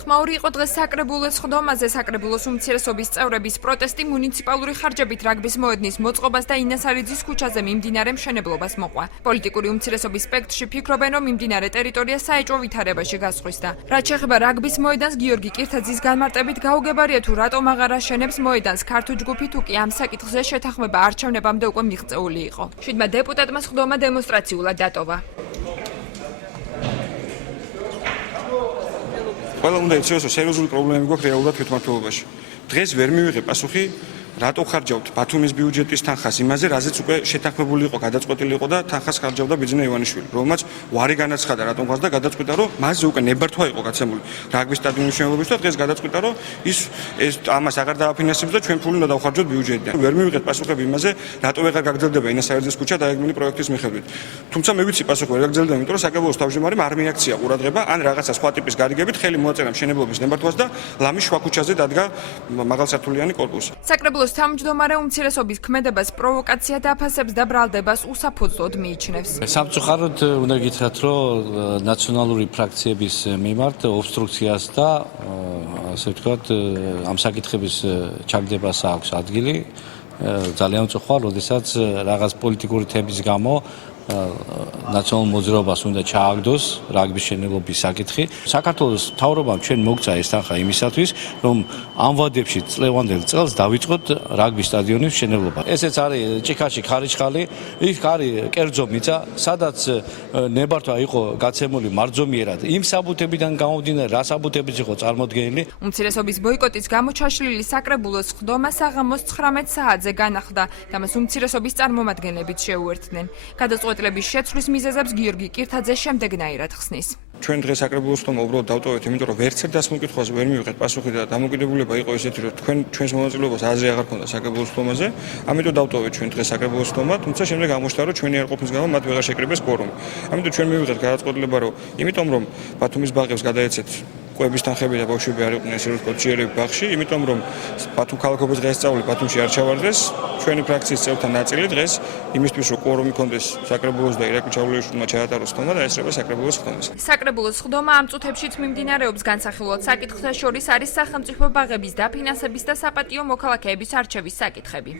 ხმაური იყო დღეს საკრებულოს ხდომაზე საკრებულოს უმცირესობის წევრების პროტესტი მუნიციპალური ხარჯებით რაგბის მოედნის მოწყობას და ინასარიძის ქუჩაზე მიმდინარე მშენებლობას მოყვა. პოლიტიკური უმცირესობის სპექტრში ფიქრობენ, რომ მიმდინარე ტერიტორია საეჭვო ვითარებაში გასხვისდა. რაც შეეხება რაგბის მოედანს, გიორგი კირთაძის განმარტებით გაუგებარია თუ რატომ აღარ აშენებს მოედანს ქართულ ჯგუფი, თუ კი ამ საკითხზე შეთანხმება არჩევნებამდე უკვე მიღწეული იყო. შვიდმა დეპუტატმა ხდომა დემონსტრაციულად დატოვა. ყველა უნდა იცოდეს, რომ სერიოზული პრობლემები გვაქვს რეალურად თვითმმართველობაში. დღეს ვერ მივიღე პასუხი, რატო ხარჯავთ ბათუმის ბიუჯეტის თანხას იმაზე, რაზეც უკვე შეთანხმებული იყო, გადაწყვეტილი იყო და თანხას ხარჯავდა ბიძინა ივანიშვილი. რომელმაც ვარი განაცხადა, რატომ ხარჯდა და გადაწყვიტა, რომ მასზე უკვე ნებართვა იყო გაცემული რაგბის სტადიონის მშენებლობის და დღეს გადაწყვიტა, რომ ეს ამას აღარ დააფინანსებს და ჩვენ ფული უნდა დავხარჯოთ ბიუჯეტიდან. ვერ მივიღეთ პასუხები იმაზე, რატო ვეღარ გაგრძელდება ინასარიძის ქუჩა დაეგმილი პროექტის მიხედვით. თუმცა მე ვიცი პასუხი ვერ გაგრძელდება, იმიტომ რომ საკრებულოს თავმჯდომარემ არ მიაქცია ყურადღება ან რაღაცა სხვა ტიპის გარიგებით ხელი მოაწერა მშენებლობის ნებართვას და ლამის შუა ქუჩაზე დადგა მაღალსართულიანი კორპუსი. საკრებულოს თავმჯდომარე უმცირესობის ქმედებას პროვოკაცია დაფასებს და ბრალდებას უსაფუძვლოდ მიიჩნევს. სამწუხაროდ უნდა გითხრათ, რომ ნაციონალური ფრაქციების მიმართ ობსტრუქციას და ასე ვთქვათ, ამ საკითხების ჩაგდებას აქვს ადგილი. ძალიან მწუხარ, როდესაც რაღაც პოლიტიკური თემის გამო ნაციონალურ მოძრაობას უნდა ჩააგდოს რაგბის მშენებლობის საკითხი. საქართველოს მთავრობამ ჩვენ მოგცა ეს თანხა იმისათვის, რომ ამ ვადებში წლევანდელ წელს დავიწყოთ რაგბის სტადიონის მშენებლობა. ესეც არის ჭიქაში ხარიჩხალი, იქ არის კერძო მიწა, სადაც ნებართვა იყო გაცემული მარჯვენიერად. იმ საბუთებიდან გამომდინარე, რა საბუთებიც იყო წარმოდგენილი. უმცირესობის ბოიკოტის გამო ჩაშლილი საკრებულოს ხდომა საღამოს 19 საათზე განახლდა და მას უმცირესობის წარმომადგენლებიც შეუერთდნენ. გადაწყვეტილების შეცვლის მიზეზებს გიორგი კირთაძე შემდეგნაირად ხსნის. ჩვენ დღეს საკრებულოს ხდომა უბრალოდ დავტოვეთ, იმიტომ რომ ვერც ერთ დასამოკითხვაზე ვერ მივიღეთ პასუხი და დამოკიდებულება იყო ესეთი, რომ ჩვენს მონაწილეობას აზრი აღარ ქონდა საკრებულოს ხდომაზე, ამიტომ დავტოვეთ ჩვენ დღეს საკრებულოს ხდომა, თუმცა შემდეგ აღმოჩნდა, რომ ჩვენი არყოფნის გამო მათ ვეღარ შეკრიბეს კვორუმი. ამიტომ ჩვენ მივიღეთ გადაწყვეტილება, რომ იმიტომ რომ ბათუმის ბაღებს გადაეცეთ კვების თანხები და ბავშვები არ იყვნენ ესე რომ ვთქვათ ჯერები ბაღში, იმიტომ რომ ბათუმ ქალაქობის დღესასწაული ბათუმში არ ჩავარდეს, ჩვენი ფრაქციის წევრთა ნაწილი დღეს იმისთვის რომ კვორუმი კონდეს საკრებულოს და ირაკლი ჩავლეიშვილმა ჩაატაროს ხდომა და ესწრება საკრებულოს ხდომას. საკრებულოს ხდომა ამ წუთებშიც მიმდინარეობს განსახილვად საკითხთა შორის არის სახელმწიფო ბაღების დაფინანსების და საპატიო მოქალაქეების არჩევის საკითხები.